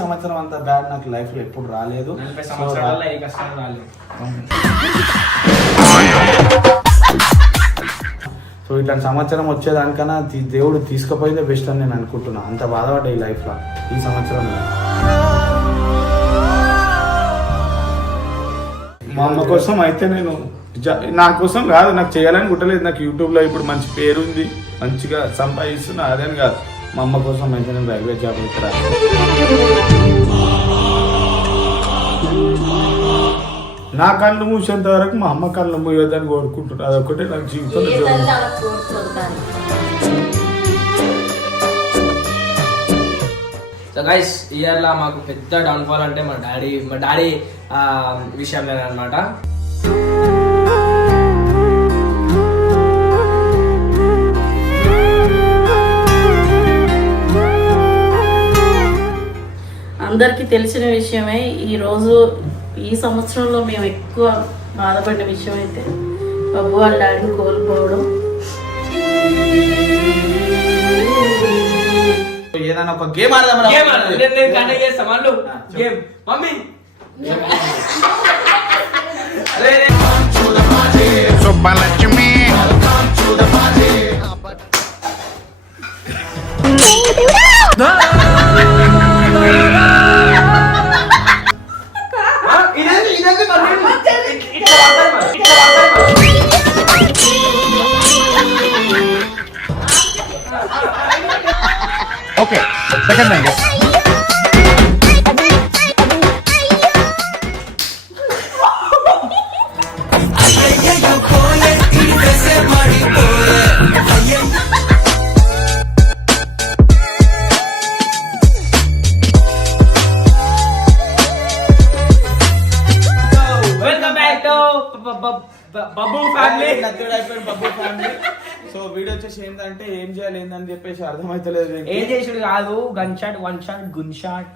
సంవత్సరం అంత బ్యాడ్ నాకు లైఫ్ లో ఎప్పుడు రాలేదు. సో ఇట్లాంటి సంవత్సరం వచ్చేదానికన్నా దేవుడు తీసుకుపోయిందే బెస్ట్ అని నేను అనుకుంటున్నా. అంత బాధపడ్డా ఈ లైఫ్ లో ఈ సంవత్సరం. మా అమ్మ కోసం అయితే నేను నా కోసం కాదు, నాకు చేయాలని కుట్టలేదు. నాకు యూట్యూబ్లో ఇప్పుడు మంచి పేరు ఉంది, మంచిగా సంపాదిస్తున్నా, అదేని కాదు. మా అమ్మ కోసం అయితే నేను రైల్వే జాబ్ ఇక్కడ నా కళ్ళు మూసేంత వరకు మా అమ్మ కళ్ళు మూయొద్దని కోరుకుంటున్నా. అదొకటే నాకు జీవితంలో. సో గైస్ ఇయర్లో మాకు పెద్ద డౌన్ఫాల్ అంటే మా డాడీ విషయంలోనే అనమాట. అందరికీ తెలిసిన విషయమే. ఈ సంవత్సరంలో మేము ఎక్కువ బాధపడిన విషయం అయితే బాబు వాళ్ళ డాడీని కోల్పోవడం. ఏదైనా ఒక గేమ్ ఆడదాం. మమ్మీ సుబ్బలక్ష్మి ఓకే సెకండ్ అండి. బబ్బు ఫ్యామిలీ. సో వీడియో వచ్చేసి ఏంటంటే ఏం చేయాలి ఏందని చెప్పేసి అర్థమైతలేదు. ఏం చేసుడు కాదు, gun shot, one shot, gun shot.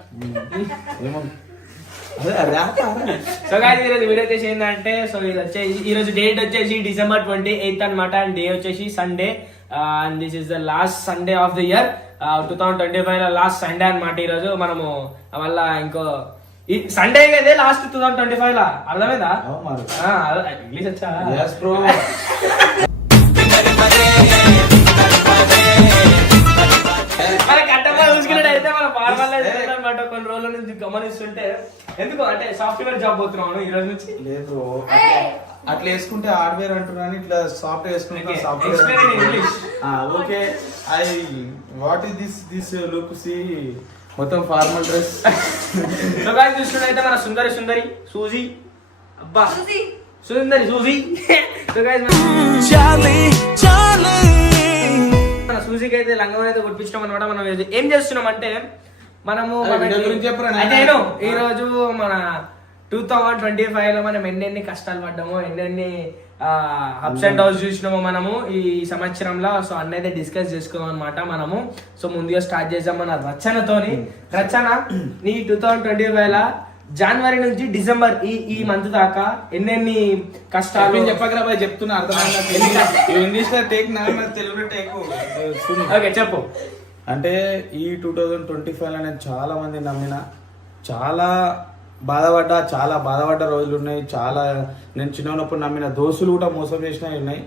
So guys ఈరోజు వీడియో వచ్చేసి ఏంటంటే, సో ఈరోజు డేట్ వచ్చేసి December 28 అనమాట. అండ్ డే వచ్చేసి Sunday. And this is the last Sunday of the year 2025 లో లాస్ట్ సండే అనమాట. ఈరోజు మనము మళ్ళా ఇంకో సండే కదే లాస్ట్ 2025 లా. అర్థమైందా? ఇంగ్లీష్ వచ్చా? మన కట్టమా చూసుకున్నట్టయితే మన ఫార్మల్ అనమాట. కొన్ని రోజుల నుంచి గమనిస్తుంటే ఎందుకు అంటే సాఫ్ట్వేర్ జాబ్ పోతున్నాను ఈ రోజు నుంచి. లేదు అట్లా వేసుకుంటే హార్డ్వేర్ అంటున్నాను, ఇట్లా సాఫ్ట్వేర్ వేసుకుంటే software. Okay I what is this look see మొత్తం ఫార్మల్ డ్రెస్. సో గాయ్స్ చూస్తున్నట్టయితే మన సుందరి సూజీ, అబ్బా సుందరి సూజీ. సో గాయ్స్ మన సూజీకి అయితే లంగం అయితే కుట్టించడం అనమాట. మనం ఏం చేస్తున్నాం అంటే మనము ఈ రోజు మన 2025 లో మనం ఎన్నెన్ని కష్టాలు పడ్డామో, ఎన్నెన్ని అప్స్ అండ్ డౌన్స్ చూసినామో మనము ఈ సంవత్సరంలో. సో అన్నైతే డిస్కస్ చేసుకోం అనమాట మనము. సో ముందుగా స్టార్ట్ చేద్దాం మన రచనతోని. రచన నీ 2025 లో జనవరి నుంచి డిసెంబర్ ఈ మంత్ దాకా ఎన్నెన్ని కష్టాలు చెప్పకరా బాయ్, చెప్తున్నా అర్థమైంది. ఇంగ్లీష్ లో టేక్ నా తెలుగులో టేక్. ఓకే చెప్పు. అంటే ఈ 2025 లో నేను చాలా మంది నమ్మిన, చాలా బాధపడ్డ రోజులు ఉన్నాయి. చాలా నేను చిన్నప్పుడు నమ్మిన దోస్తులు కూడా మోసం చేసినవి ఉన్నాయి.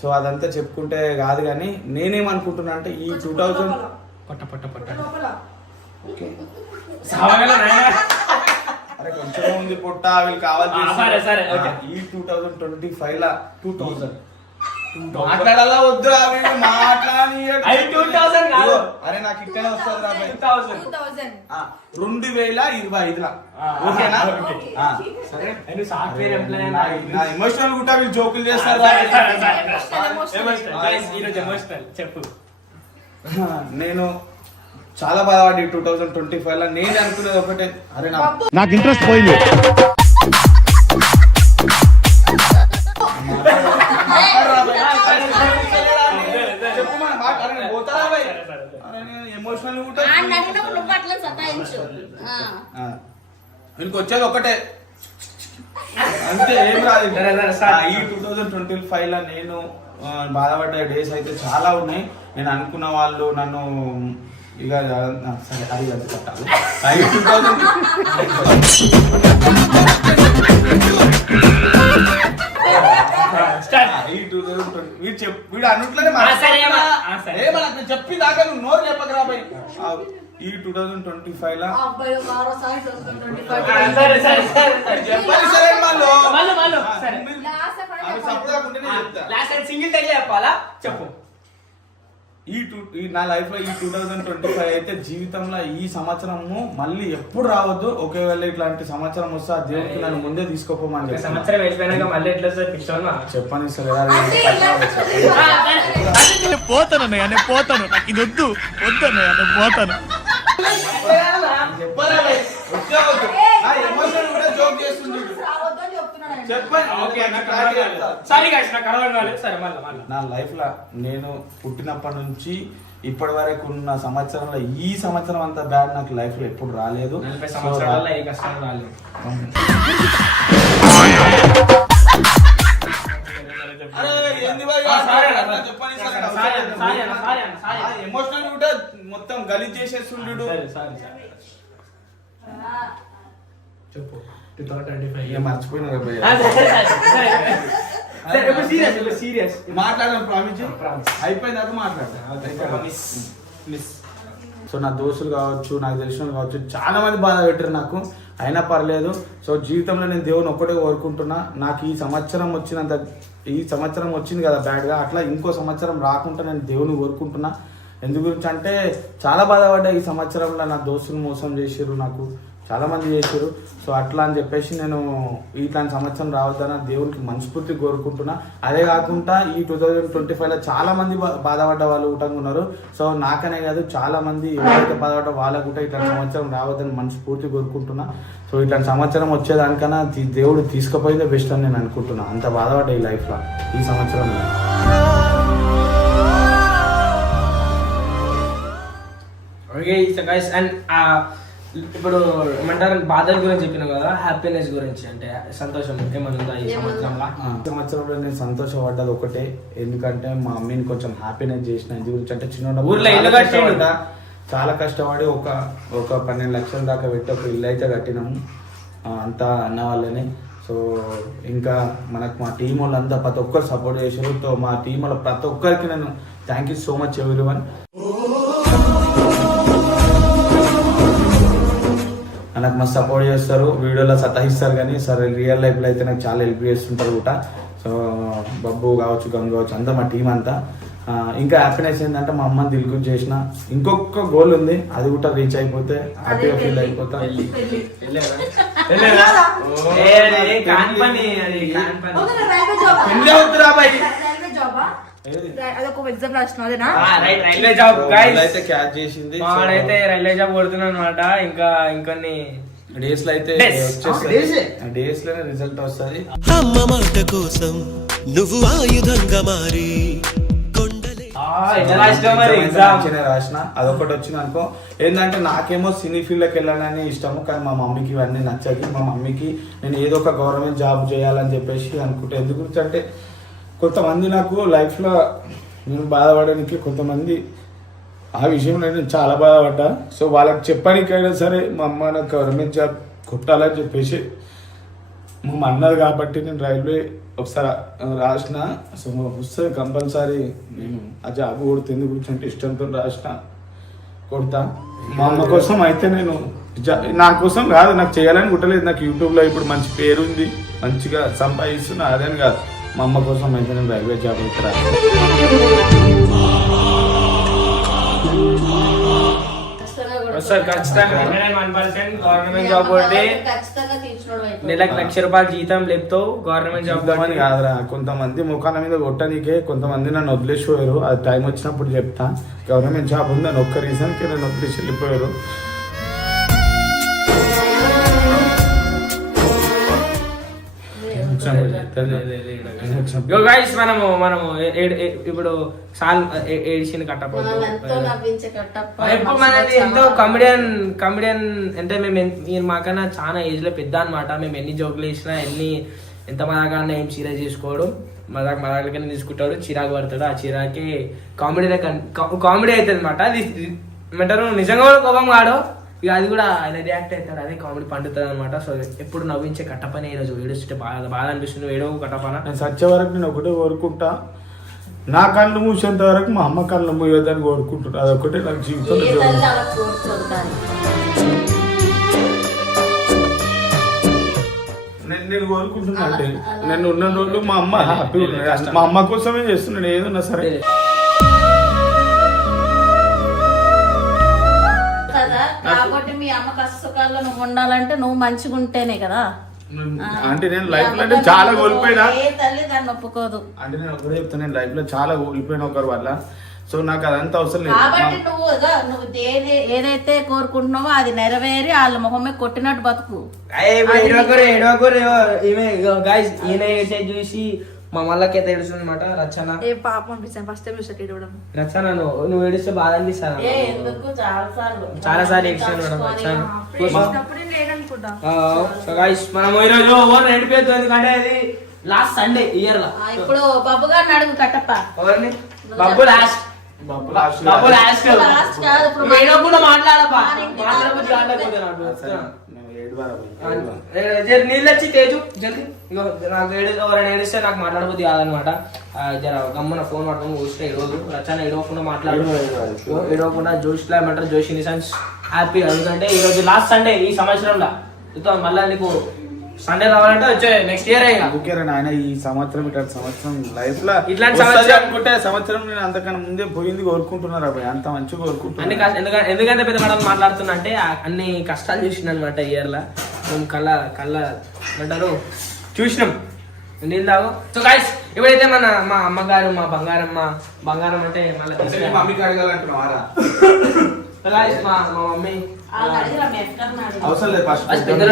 సో అదంతా చెప్పుకుంటే కాదు, కానీ నేనేమనుకుంటున్నా అంటే ఈ 2000 అరే కొంచెం ఉంది పొట్ట, వీళ్ళు కావాలి. ఈ 2025 లా 2000 మాట్లాడాలా వద్దు? అరే నాకు ఇక్కడే వస్తుంది 2025 లా. ఓకేనా? ఎమోషనల్ కూడా వీళ్ళు జోకులు చేస్తారు. నేను చాలా బాధపడి 2025 లో నేను అనుకునేది ఒకటే, అరే నాకు ఇంట్రెస్ట్ పోయింది. ఎమోషనల్ వీళ్ళకి వచ్చేది ఒకటే, అంతే, ఏం రాదు. ఈ 2025 లో నేను బాధపడ్డ డేస్ అయితే చాలా ఉన్నాయి. నేను అనుకున్న వాళ్ళు నన్ను ఇక సరే అది అది కట్టాలి. ఈ 2020 వీడు అన్నట్లనే చెప్పి దాకా నువ్వు నోరు చెప్పకరా బాయ్. ఈ 2025 లా చెప్పు. ఈ నా లైఫ్ లో ఈ 2025 అయితే జీవితంలో ఈ సంవత్సరము మళ్ళీ ఎప్పుడు రావద్దు. ఒకవేళ ఇట్లాంటి సంవత్సరం వస్తే ఆ దేవుడికి నన్ను ముందే తీసుకోపోమని సంవత్సరం వెళ్ళిపోయినాక మళ్ళీ ఎట్లా చెప్పని సార్. పోతాను నేను పోతాను, నాకు ఇది వద్దు వద్దన్నయ్య నేను పోతాను. నా లైఫ్ లో నేను పుట్టినప్పటి నుంచి ఇప్పటి వరకు ఉన్న సంవత్సరంలో ఈ సంవత్సరం అంత బ్యాడ్ నాకు లైఫ్ లో ఎప్పుడు రాలేదు. ఎమోషనల్ కూడా మొత్తం గలీజ్ చేసేస్తుండు. చెప్పు. మాట్లాడాను ప్రామిస్ అయిపోయిందాక మాట్లాడతాను. సో నా దోస్తులు కావచ్చు, నాకు తెలిసిన కావచ్చు, చాలా మంది బాధ పెట్టారు నాకు. అయినా పర్లేదు. సో జీవితంలో నేను దేవుని ఒక్కటే కోరుకుంటున్నా, నాకు ఈ సంవత్సరం వచ్చింది కదా బ్యాడ్గా, అట్లా ఇంకో సంవత్సరం రాకుండా నేను దేవుని కోరుకుంటున్నా. ఎందు గురించి అంటే చాలా బాధపడ్డా ఈ సంవత్సరంలో. నా దోస్తులు మోసం చేసారు, నాకు చాలా మంది చేశారు. సో అట్లా అని చెప్పేసి నేను ఇట్లాంటి సంవత్సరం రావద్దని దేవునికి మనస్ఫూర్తి కోరుకుంటున్నా. అదే కాకుండా ఈ 2025లో చాలా మంది బాధపడ్డ వాళ్ళు కూడా ఉన్నారు. సో నాకనే కాదు, చాలా మంది ఎవరైతే బాధపడ్డ వాళ్ళకు కూడా ఇట్లాంటి సంవత్సరం రావద్దని మనస్ఫూర్తి కోరుకుంటున్నా. సో ఇట్లాంటి సంవత్సరం వచ్చేదానికన్నా దేవుడు తీసుకుపోయిందే బెస్ట్ అని నేను అనుకుంటున్నా. అంత బాధపడ్డా ఈ లైఫ్లో ఈ సంవత్సరంలో. ఇప్పుడు ఏమంటారు, బాధల గురించి చెప్పినావు కదా, హ్యాపీనెస్ గురించి అంటే సంతోషం ఏమన్నా ఈ సంవత్సరంలో నేను సంతోషపడ్డది ఒకటే. ఎందుకంటే మా మమ్మీని కొంచెం హ్యాపీనెస్ చేసిన. ఎందు గురించి అంటే చిన్న చాలా కష్టపడి ఒక 12 లక్షల దాకా పెట్టి ఒక ఇల్లు అయితే కట్టినాము. అంతా అన్న వాళ్ళని. సో ఇంకా మనకు మా టీం వాళ్ళంతా ప్రతి ఒక్కరు సపోర్ట్ చేశారు. సో మా టీం వాళ్ళ ప్రతి ఒక్కరికి నేను thank you so much everyone. నాకు మస్తు సపోర్ట్ చేస్తారు, వీడియోలో సతాయిస్తారు, కానీ సరే రియల్ లైఫ్లో అయితే నాకు చాలా హెల్ప్ చేస్తుంటారు కూడా. సో బబ్బు కావచ్చు, గంగ కావచ్చు, అంతా మా టీం అంతా. ఇంకా హ్యాపీనెస్ ఏంటంటే మా అమ్మని దిల్కు చేసిన. ఇంకొక గోల్ ఉంది, అది కూడా రీచ్ అయిపోతే హ్యాపీగా ఫీల్ అయిపోతా. రైల్వే జాబ్ కొడుతున్నా అనమాట. ఇంకా ఇంకొన్ని డేస్ లో అయితే డేస్ లోనే రిజల్ట్ వస్తుంది. అమ్మ మాట కోసం నువ్వు ఆయుధంగా మారి రాసిన అదొకటి వచ్చింది అనుకో. ఏంటంటే నాకేమో సినీ ఫీల్డ్కి వెళ్ళాలని ఇష్టము, కానీ మా మమ్మీకి ఇవన్నీ నచ్చకి. మా మమ్మీకి నేను ఏదో ఒక గవర్నమెంట్ జాబ్ చేయాలని చెప్పేసి అనుకుంటా. ఎందుకు అంటే కొంతమంది నాకు లైఫ్లో నేను బాధపడడానికి కొంతమంది ఆ విషయంలో నేను చాలా బాధపడ్డా. సో వాళ్ళకి చెప్పడానికైనా సరే మా అమ్మ నాకు గవర్నమెంట్ జాబ్ కొట్టాలని చెప్పేసి మా అమ్మ అన్నది కాబట్టి నేను రైల్వే ఒకసారి రాసిన. సో వస్తుంది కంపల్సరీ, నేను ఆ జాబ్ కొడుతుంది కూర్చుంటే ఇష్టంతో రాసిన, కొడతా. మా అమ్మ కోసం అయితే నేను నా కోసం కాదు, నాకు చేయాలని కుట్టలేదు. నాకు యూట్యూబ్లో ఇప్పుడు మంచి పేరు ఉంది, మంచిగా సంపాదిస్తున్నా, అదేని కాదు. మా అమ్మ కోసం అయితే నేను రైల్వే జాబ్ అయితే గవర్నమెంట్ జాబ్ కొట్టి నెలకు ₹1,00,000 జీతం లేపుతావు. గవర్నమెంట్ జాబ్ అని కాదురా, కొంతమంది ముఖాల మీద కొట్టనికే కొంతమంది నన్ను వదిలేసిపోయారు. అది టైం వచ్చినప్పుడు చెప్తా. గవర్నమెంట్ జాబ్ ఉందని ఒక్క రీజన్కి నన్ను వదిలేసి వెళ్ళిపోయారు. మనము ఇప్పుడు ఏడిషన్ కట్టపోతుంది. ఎంతో కమెడియన్ అంటే మీరు మాకన్నా చాలా ఏజ్ లో పెద్ద అనమాట. మేము ఎన్ని జోకులు వేసినా ఎంత బాగా ఏం సీరియస్ చేసుకోవడం. మదాలకైనా తీసుకుంటాడు, చిరాకు పడతాడు. ఆ చిరాకి కామెడీ అవుతుంది అనమాట. అది ఏమంటారు నిజంగా కూడా కోపం కాడు, ఇక అది కూడా ఆయన రియాక్ట్ అవుతాడు, అదే కామెడీ పండుతుంది అనమాట. సో ఎప్పుడు నవ్వించే కట్టపని ఈరోజు ఏడుస్తుంటే బాధ అనిపిస్తుంది. ఏడవ కట్టపన నేను సచ్చే వరకు నేను ఒకటే కోరుకుంటా, నా కళ్ళు మూసేంత వరకు మా అమ్మ కళ్ళు మూయొద్దని కోరుకుంటున్నా. అదొకటే నాకు జీవితం. ఏ తల్లి అలా కోరుకోదు కానీ నేను కోరుకుంటున్నా అంటే నేను ఉన్న రోజులు మా అమ్మ హ్యాపీగా ఉన్నది. మా అమ్మ కోసమే చేస్తున్నాను ఏదన్నా సరే. కదా, కాబట్టి మీ అమ్మ కష్టకాల్లో నువ్వు ఉండాలంటే నువ్వు మంచిగా ఉంటేనే కదా. అంటే నేను లైఫ్ లో చాలా కోల్పోయినా, ఏ తల్లి దాన్ని ఒప్పుకోదు. అంటే నేను ఒకటే చెప్తాను, నేను లైఫ్ లో చాలా కోల్పోయిన ఒకరి వల్ల. సో నాకు అదంతా అవసరం కాబట్టి లేదు. నువ్వు ఏదైతే కోరుకుంటున్నావో అది నెరవేరి వాళ్ళ మొహమే కొట్టినట్టు బతుకు. ఈయన చూసి మా మళ్ళకైతే ఏడుస్తుంది అనమాట. రచన రచన నువ్వు ఏడిస్తే బాధ అనిపిస్తాను. ఎందుకు చాలా సార్లు ఏడ్చాను మనం ఈరోజు ఓవర్ ఎండిపోతుంది, ఎందుకంటే అది లాస్ట్ సండే ఇయర్ లో. ఇప్పుడు బాబు గారిని అడుగు కట్టప్ప. ఎవరిని? బబ్బు లాస్ట్ కాదు, ఇప్పుడు ఏడవకుండా మాట్లాడపా. నీళ్ళు వచ్చి తేజు జల్దీ. ఇగో నాకు ఎవరైనా ఏడిస్తే నాకు మాట్లాడబోద్ది కాదనమాట. జర గమ్మున ఫోన్ పట్టుకుని కూర్చుంటే ఈరోజు రచన ఏడవకుండా ఏడవకుండా జోష్లా ఏమంటారు, జోషి నిసన్స్ హ్యాపీ. ఎందుకంటే ఈరోజు లాస్ట్ సండే ఈ సంవత్సరంలో. మళ్ళీ నీకు సండే రావాలంటే వచ్చే నెక్స్ట్ ఇయర్ ఆయన ఈ సంవత్సరం ఇట్లాంటి సంవత్సరం లైఫ్ లో ఇట్లాంటి సంవత్సరం అనుకుంటే సంవత్సరం నేను అంతకన్నా ముందే పోయింది కోరుకుంటున్నారు అబ్బాయి. అంత మంచిగా కోరుకుంటున్నాను. ఎందుకంటే పెద్ద మేడం మాట్లాడుతున్నా అంటే అన్ని కష్టాలు చూసిన అనమాట ఇయర్ లా. మేము కళ్ళ అంటారు చూసినాం నీళ్ళు తాగు. సో గైస్ ఇప్పుడైతే మా అమ్మగారు మా బంగారం అంటే మళ్ళీ మమ్మీకి అడగాలంటున్నావారా? మా మమ్మీ అవసరం లేదు. ఫస్ట్ అంటే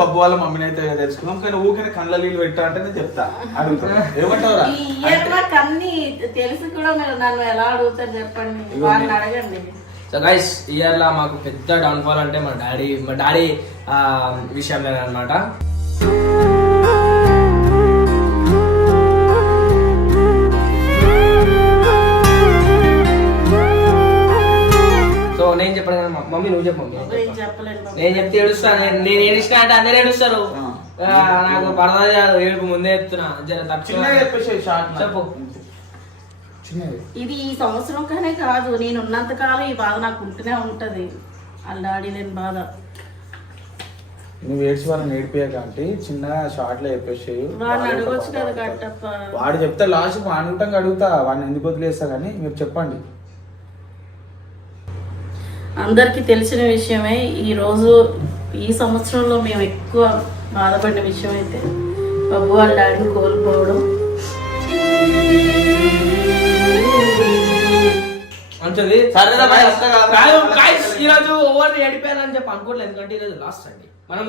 బబ్బు వాళ్ళ మమ్మీని అయితే తెలుసుకున్నాం, కానీ ఊరికే కళ్ళ నీళ్ళు పెట్టా అంటే చెప్తా. అడుగుతా ఏమంటారా అన్ని తెలిసి కూడా మీరు నన్ను ఎలా అడుగుతారు చెప్పండి, వాళ్ళని అడగండి. సో గైస్ ఇయర్ లా మాకు పెద్ద డౌన్ఫాల్ అంటే మా డాడీ విషయంలో అనమాట. సో నేను చెప్పాను కదా మమ్మీ, నువ్వు చెప్పు. నేను చెప్తే ఏడుస్తాను. నేను ఏడిస్తా అంటే అందరు ఏడుస్తారు. నాకు పడదా ఏడుపు ముందే చెప్తున్నా. చెప్పు. ఇది ఈ సంవత్సరం కానే కాదు, నేను ఉన్నంత కాలం ఈ బాధ నాకు ఉంటూనే ఉంటది. అల్లాడి లేని బాధ. నువ్వు ఏడ్చి వాళ్ళని ఏడిపోయా కాబట్టి చిన్న షార్ట్ లో చెప్పేసేయి. వాడిని అడగొచ్చు కదా కట్టప్ప. వాడు చెప్తే లాస్ట్ వాడుంటాం అడుగుతా, వాడిని ఎందుకు వదిలేస్తా కానీ మీరు చెప్పండి. అందరికీ తెలిసిన విషయమే. ఈరోజు ఈ సంవత్సరంలో మేము ఎక్కువ బాధపడిన విషయం అయితే బాబు వాళ్ళ డాడీని కోల్పోవడం. ఈరోజు ఓవర్ ఏడిపోయానని చెప్పి అనుకోవట్లేదు, ఎందుకంటే ఈరోజు లాస్ట్ అండి. మనం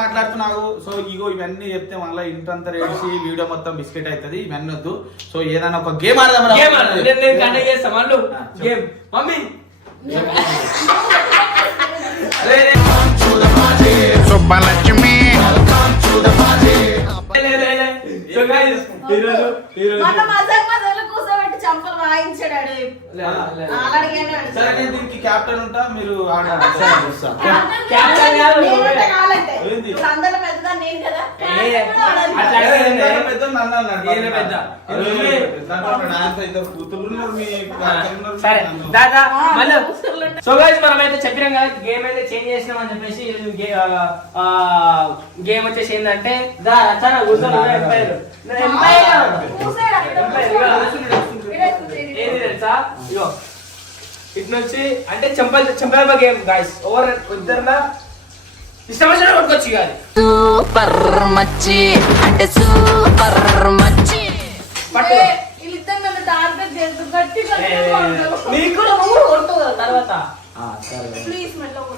మాట్లాడుతున్నావు. సో ఇగో ఇవన్నీ చెప్తే మళ్ళీ ఇంటంతా రేసి వీడియో మొత్తం బిస్కెట్ అవుతుంది. ఇవన్నీ వద్దు. సో ఏదైనా ఒక గేమ్ ఆడదాం. మమ్మీ సుబ్బలక్ష్మి చంపలు వాయించాడు. దీనికి క్యాప్టెన్ ఉంటా, మీరు అందరూ పెద్దదా నేను కదా. సరే దాదా మళ్ళీ. సో గైస్ మనమైతే చెప్పినాం కదా గేమ్ అయితే చేంజ్ చేసినాం అని చెప్పేసి. గేమ్ వచ్చేసి ఏంటంటే ఏంది తెలుసా, ఇగో ఇటు నుంచి అంటే చెంపల గేమ్ గాయస్. ఓవర్ ఇద్దరులా ఇష్టం వచ్చిన కొట్టుకొచ్చి కాదు. సూపర్ మచ్చి అంటే సూపర్ మచ్చి నీకు కూడా మూడు కొడుతుంది తర్వాత.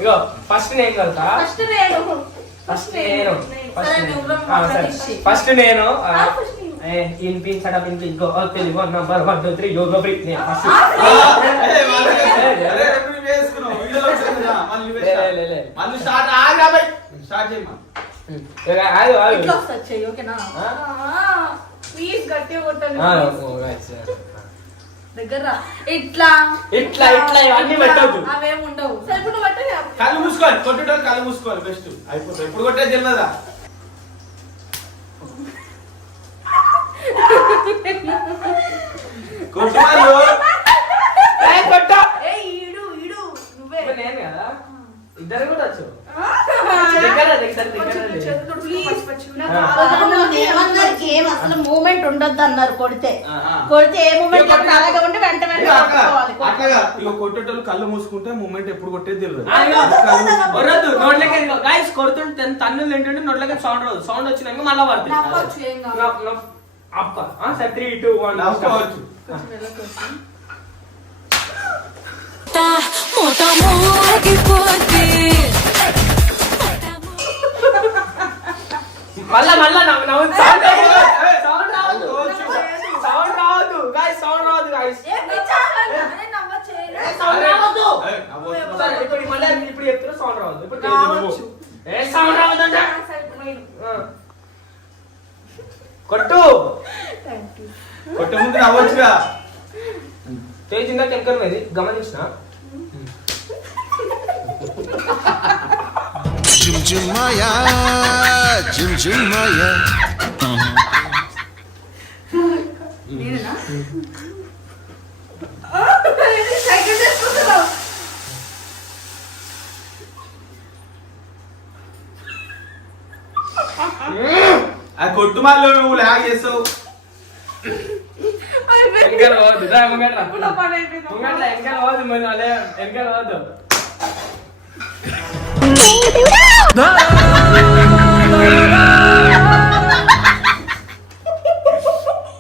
ఇగో ఫస్ట్ నేను కలుతా. ఫస్ట్ నేను in setup in go okay 1 number 1 2 3 go free. మళ్ళీ స్టార్ట్ ఆగాబై స్టార్ట్ చేయమా ఇట్లా వస్తుంది చెయ్యి, ఓకేనా? ప్లీజ్ గట్టిగా కొట్టండి. దగ్గర రా. ఇట్లా ఇట్లా ఇవన్నీ పెట్టొద్దు. అవేమి ఉండవు. సరే ఇప్పుడు నువ్వు పట్టండి. కళ్ళు మూసుకోవాలి, కొట్టేటోళ్ళు కళ్ళు మూసుకోవాలి, బెస్ట్ అయిపోతుంది. ఎప్పుడు కొట్టేది తెలియదా? కొట్టాలి ఏయ్, ఈడు నువ్వే. నేను కదా ఇద్దరు కూడా వచ్చు. ఏం అసలు మూమెంట్ ఉండొద్దు అన్నారు. కొడితే ఏ మూమెంట్ అలాగే ఉంటే వెంట అట్లాగా ఇక కొట్టేటోళ్ళు కళ్ళు మూసుకుంటే మూమెంట్ ఎప్పుడు కొట్టేది తెలియదు. గైస్ కొడుతుంటే తన్నులు తింటుంటే నోట్లకి సౌండ్ రాదు. సౌండ్ వచ్చినాక మళ్ళా పడుతుంది. సరే 3, 2, 1 నవ్వుకోవచ్చు. మళ్ళా సౌండ్ రావద్దు గైస్, సౌండ్ రావద్దు గైస్. ఇప్పుడు మళ్ళీ ఇప్పుడు చెప్తున్నా సౌండ్ రావద్దు. ఇప్పుడు సౌండ్ రావద్దంట. కొట్టు కొట్టే ముందు నవ్వచ్చుగా. తేజిందా టెంకర్ మీద గమనించిన జుమ్ జుమ్ మాయా జుమ్ జుమ్ మాయా. ఆ కొట్టు మళ్ళీ నువ్వు లాగ్ చేస్తావు. వెనకాల పోవద్దు. వెనకాల పోవద్దు. మరి అదే వెనకాల పోవద్దు.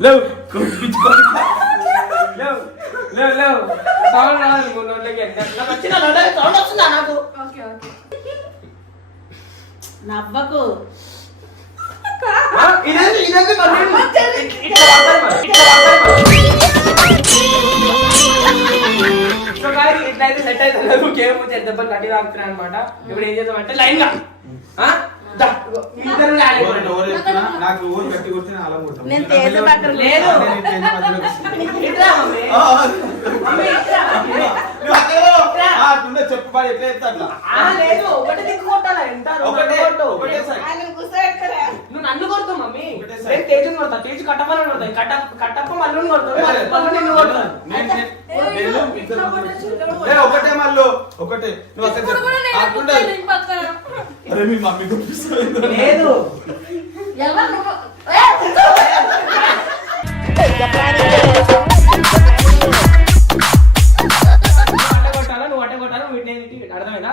లేవు సౌండ్ రాదు. సౌండ్ వస్తుందా నాకు? నవ్వకు. ఇట్లయితే సెట్ అయితే గేమ్ దెబ్బ గట్టి తాగుతున్నా అనమాట. ఇప్పుడు ఏం చేద్దామంటే లైన్ గా నాకు ఊరు గట్టి కొట్టిన అలా కొట్టాను. నేను తేజ పక్కన లేదు. చెప్పాలి ఎట్లా చెప్తా అట్లా లేదు. ఒకటి దిక్కు కొట్టాలా? ఎంత ఒకటేసారి నువ్వు నన్ను కొడుతావు మమ్మీ. నేను తేజుని కొడతా. తేజు కట్టప్పని కొడతాను. కట్టప్ప మళ్ళీ కొడతాను. మళ్ళీ నిన్ను కొడతాను. ఒకటే మళ్ళీ ఒకటే నువ్వు అసలు అరే మీ మమ్మీ కొట్టిస్తాను. లేదు కొట్టాలా? నువ్వు అట్టే కొట్టాలా? వీటిని అర్థమైందా?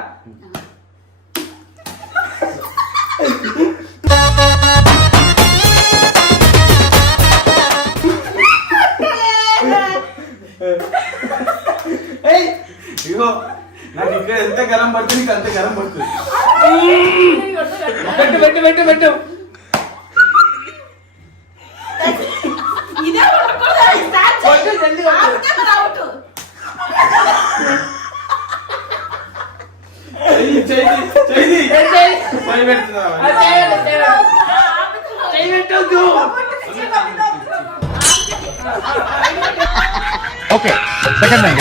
ఇగో నాకు ఇక్కడ ఎంత గరం పడుతుంది నీకు అంత గరం పడుతుంది. పెట్టు పెట్టు పెట్టు పెట్టు. Okay second line.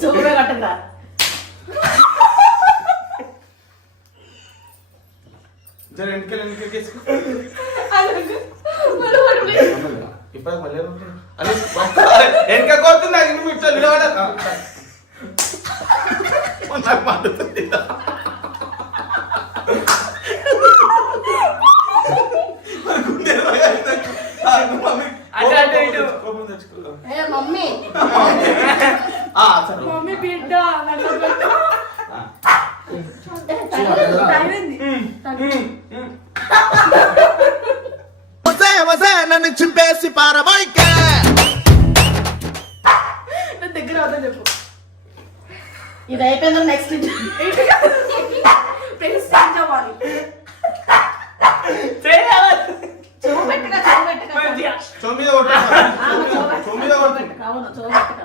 చూడ కట్టరా ఇప్పుడు మళ్ళీ వెనక కోతుంది నాకు ఇట్లా నిలబడ నాకు పడుతుంది. మమ్మీ సరే మమ్మీ బిడ్డ నన్ను చింపేసి పారబోయిక దగ్గర అవుతా చెప్పు. ఇది అయిపోయిందో నెక్స్ట్ తొమ్మిది కొట్టు. తొమ్మిది కొట్టు. అవును చూపెట్టుకో.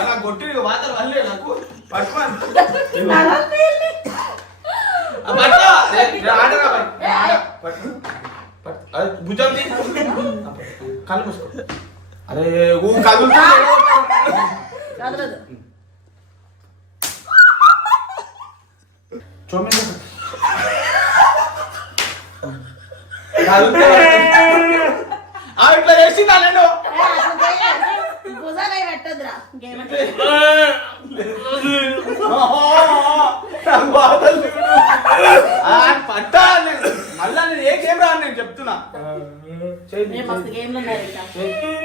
అలా కొట్టి వాతలు వల్లే నాకు పట్టుకోండి. భుజం కళ్ళు మూసుకో. అరే ఊ కదులుతుంది. కదలదు. ఇట్లా చేసిందా నేను భుజాలే పెట్టదురా. ఇంకేమంటే పట్టా మళ్ళా నేను ఏ గేమ్ రా నేను చెప్తున్నా. మేము మస్తు గేమ్లు ఉన్నాయి ఇంకా.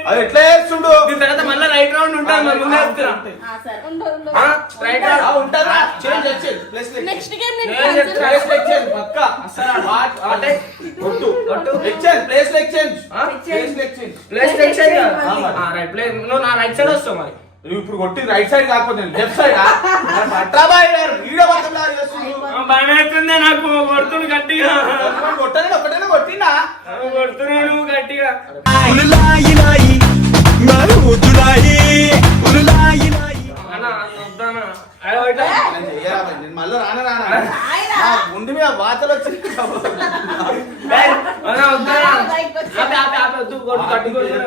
అది ఎట్లా చేస్తుండు. దీని తర్వాత మళ్ళీ రైట్ రౌండ్ ఉంటుంది మరి ముందే చెప్తున్నా. సరే రైట్ రౌండ్ ఉంటుందా చేంజ్ ప్లేస్ నెక్స్ట్ గేమ్ పక్కా అంటే కొట్టు కొట్టు exchange place exchange exchange place exchange right place నువ్వు నా రైట్ సైడ్ వస్తావు మరి. నువ్వు ఇప్పుడు కొట్టి రైట్ సైడ్ కాకపోతే లెఫ్ట్ సైడ్ పట్టాబాయ్ గారు వీడియో పక్కన బాగా అవుతుంది నాకు కొడుతుడు గట్టిగా కొట్టని ఒకటైనా కొట్టినా కొడుతున్నాడు గట్టిగా. అన్న వద్దానా నేను మళ్ళీ రానా ముందు మీద వాతలు వచ్చి వద్దానా ఆపే ఆపే ఆపే వద్దు కొట్టు